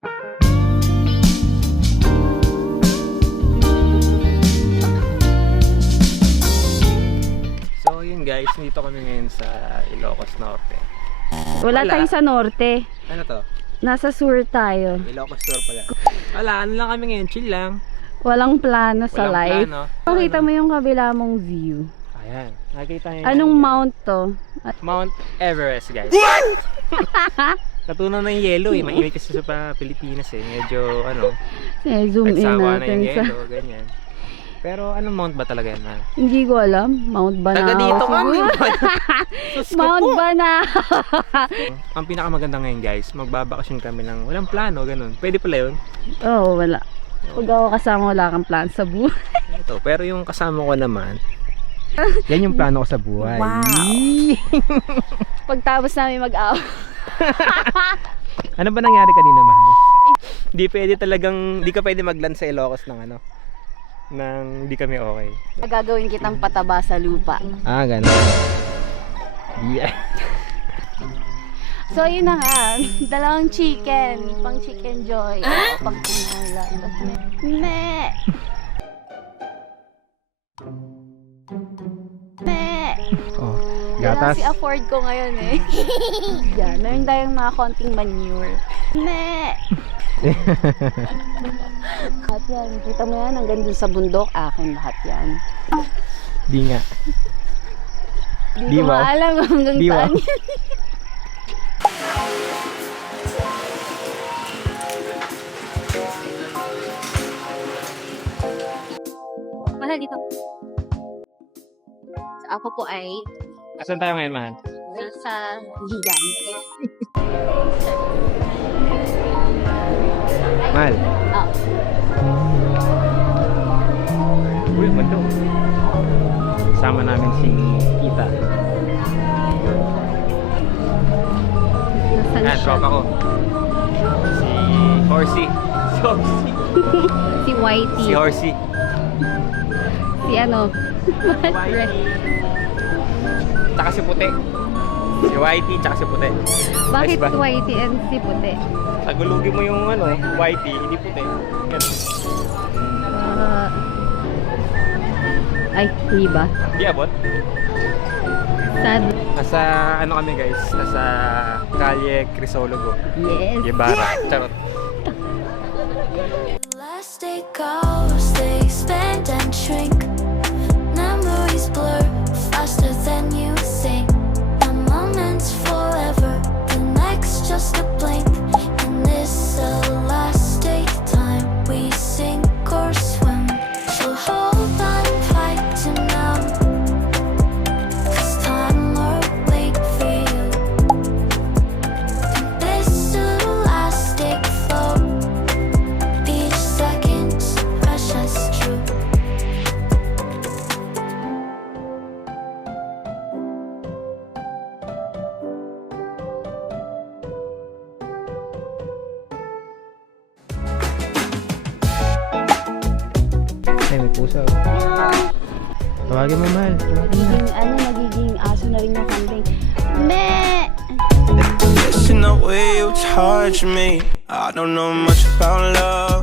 So yun guys, dito kami ngayon sa Ilocos Norte. Wala tayong sa norte. Ano to? Nasa sur tayo. Ilocos Norte pala. Wala, ano lang kami ngayon, chill lang. Walang plano sa Walang life. plano. Makita mo yung kabila mong view. Ayan, nakita niyo. Anong mount to? Mount Everest guys. Natunaw na yung yellow eh. Mainit kasi sa Pilipinas eh. Medyo ano, Zoom in nagsawa na natin yung sa... yellow, ganyan. Pero anong mount ba talaga yan, man? Hindi ko alam. Mount Banahaw. Taga dito ka, Mount Banahaw. Ang pinakamaganda ngayon guys, magbabakasyon kami ng walang plano, ganun. Pwede pala yun. Oo, wala. Pag ako kasama, wala kang plan sa buhay. Ito, pero yung kasama ko naman, yan yung plano ko sa buhay. Wow. Pagtapos namin mag-out. Ano ba nangyari kanina, man? Di pwede talagang, di ka pwede mag-land sa Ilocos ng ano, nang di kami okay. Gagawin kitang pataba sa lupa. Ah, ganun. Yeah. So yun na nga, dalawang chicken, pang chicken joy, o pang tinola. Me! Me! Oh, Yan lang gatas. si afford ko ngayon eh. Yan, meron tayong mga konting manure. Me! Lahat yan, kita mo yan, hanggang dun sa bundok, akin lahat yan. Di nga. Di ko ba? alam hanggang Di ba? saan yan. Mahal dito. So, ako po ay Asan tayo ngayon, man? sa Gigan. Mal. Oh. Uy, mando. Sama namin si Kita. Nasaan Yan, siya? tropa ko. Si Horsey. Si Horsey. Si Whitey. Si Horsey. Si ano? Tsaka si Puti. Si Whitey, tsaka si Puti. Bakit Ayos ba? Whitey and si Puti? Tagulugin mo yung ano, Whitey, hindi Puti. Ganun. Ay, hindi ba? Di abot. Sad. Nasa ano kami guys, nasa Kalye Crisologo. Yes. Ibarra. Charot. Plastic hours, they expand and shrink. Memories blur faster than you think. A moment's forever, the next just a blink. In this elastic time, we sink or swim. So hold on tight to now, 'cause time will wait for you. This elastic flow, each second's precious true. Ay, may puso. Tawagin mo, Mal. Nagiging aso na rin yung kambing. Me! Listen the way you touch me. I don't know much about love,